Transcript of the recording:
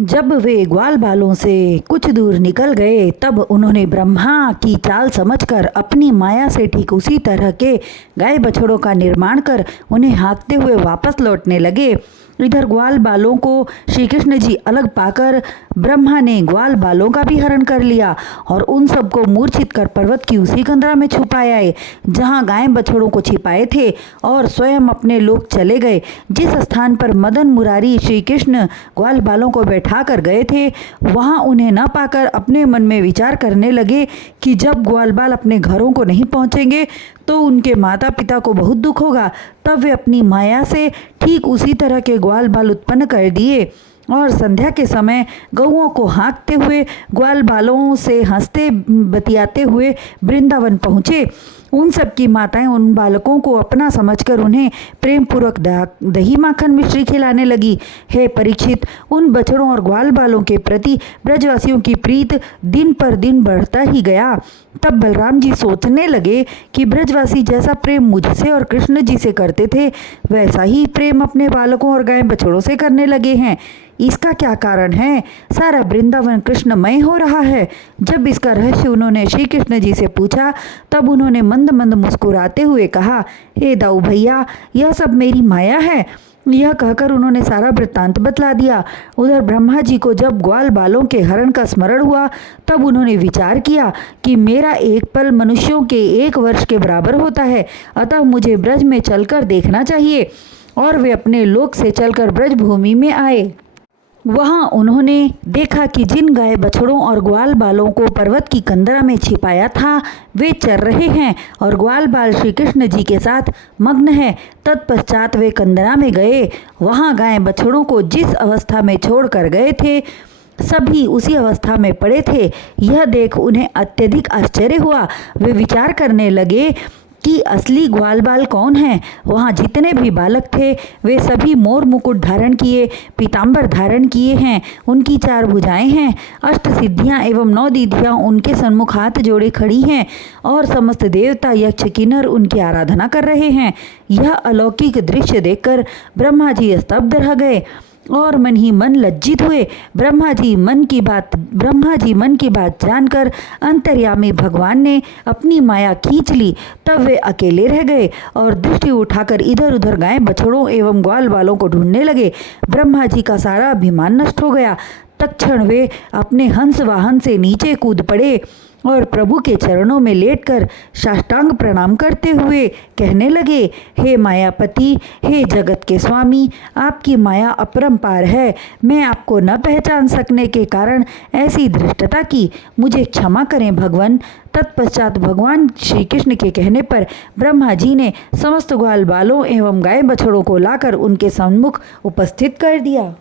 जब वे ग्वाल बालों से कुछ दूर निकल गए तब उन्होंने ब्रह्मा की चाल समझकर अपनी माया से ठीक उसी तरह के गाय बछड़ों का निर्माण कर उन्हें हाँकते हुए वापस लौटने लगे। इधर ग्वाल बालों को श्री कृष्ण जी अलग पाकर ब्रह्मा ने ग्वाल बालों का भी हरण कर लिया और उन सबको मूर्छित कर पर्वत की उसी कंदरा में छुपाए जहाँ गाय बछड़ों को छिपाए थे और स्वयं अपने लोक चले गए। जिस स्थान पर मदन मुरारी श्री कृष्ण ग्वाल बालों को बैठा कर गए थे वहाँ उन्हें न पाकर अपने मन में विचार करने लगे कि जब ग्वाल बाल अपने घरों को नहीं पहुँचेंगे तो उनके माता पिता को बहुत दुख होगा। तब वे अपनी माया से ठीक उसी तरह के ग्वाल बाल उत्पन्न कर दिए और संध्या के समय गौओं को हाँकते हुए ग्वाल बालों से हंसते बतियाते हुए वृंदावन पहुँचे। उन सब की माताएं उन बालकों को अपना समझकर उन्हें प्रेम पूर्वक दही माखन मिश्री खिलाने लगी। हे परीक्षित, उन बछड़ों और ग्वाल बालों के प्रति ब्रजवासियों की प्रीत दिन पर दिन बढ़ता ही गया। तब बलराम जी सोचने लगे कि ब्रजवासी जैसा प्रेम मुझसे और कृष्ण जी से करते थे वैसा ही प्रेम अपने बालकों और गाय बछड़ों से करने लगे हैं। इसका क्या कारण है? सारा वृंदावन कृष्णमय हो रहा है। जब इसका रहस्य उन्होंने श्री कृष्ण जी से पूछा तब उन्होंने मंद मंद मुस्कुराते हुए कहा, हे दाऊ भैया, यह सब मेरी माया है। यह कहकर उन्होंने सारा वृत्तांत बतला दिया। उधर ब्रह्मा जी को जब ग्वाल बालों के हरण का स्मरण हुआ तब उन्होंने विचार किया कि मेरा एक पल मनुष्यों के 1 वर्ष के बराबर होता है, अतः मुझे ब्रज में चलकर देखना चाहिए। और वे अपने लोक से चलकर ब्रज भूमि में आए। वहाँ उन्होंने देखा कि जिन गाय बछड़ों और ग्वाल बालों को पर्वत की कंदरा में छिपाया था वे चर रहे हैं और ग्वाल बाल श्री कृष्ण जी के साथ मग्न है। तत्पश्चात वे कंदरा में गए। वहाँ गाय बछड़ों को जिस अवस्था में छोड़ कर गए थे सभी उसी अवस्था में पड़े थे। यह देख उन्हें अत्यधिक आश्चर्य हुआ। वे विचार करने लगे कि असली ग्वाल बाल कौन है। वहाँ जितने भी बालक थे वे सभी मोर मुकुट धारण किए, पीताम्बर धारण किए हैं। उनकी 4 भुजाएं हैं, 8 सिद्धियां एवं 9 दीदियां उनके सन्मुख हाथ जोड़े खड़ी हैं और समस्त देवता यक्ष किन्नर उनकी आराधना कर रहे हैं। यह अलौकिक दृश्य देखकर ब्रह्मा जी स्तब्ध रह गए और मन ही मन लज्जित हुए। ब्रह्मा जी मन की बात जानकर अंतर्यामी भगवान ने अपनी माया खींच ली। तब वे अकेले रह गए और दृष्टि उठाकर इधर उधर गाय बछड़ों एवं ग्वाल बालों को ढूंढने लगे। ब्रह्मा जी का सारा अभिमान नष्ट हो गया। तत्क्षण वे अपने हंस वाहन से नीचे कूद पड़े और प्रभु के चरणों में लेटकर साष्टांग प्रणाम करते हुए कहने लगे, हे मायापति, हे जगत के स्वामी, आपकी माया अपरंपार है। मैं आपको न पहचान सकने के कारण ऐसी धृष्टता की, मुझे क्षमा करें भगवान। तत्पश्चात भगवान श्री कृष्ण के कहने पर ब्रह्मा जी ने समस्त ग्वाल बालों एवं गाय बछड़ों को लाकर उनके सम्मुख उपस्थित कर दिया।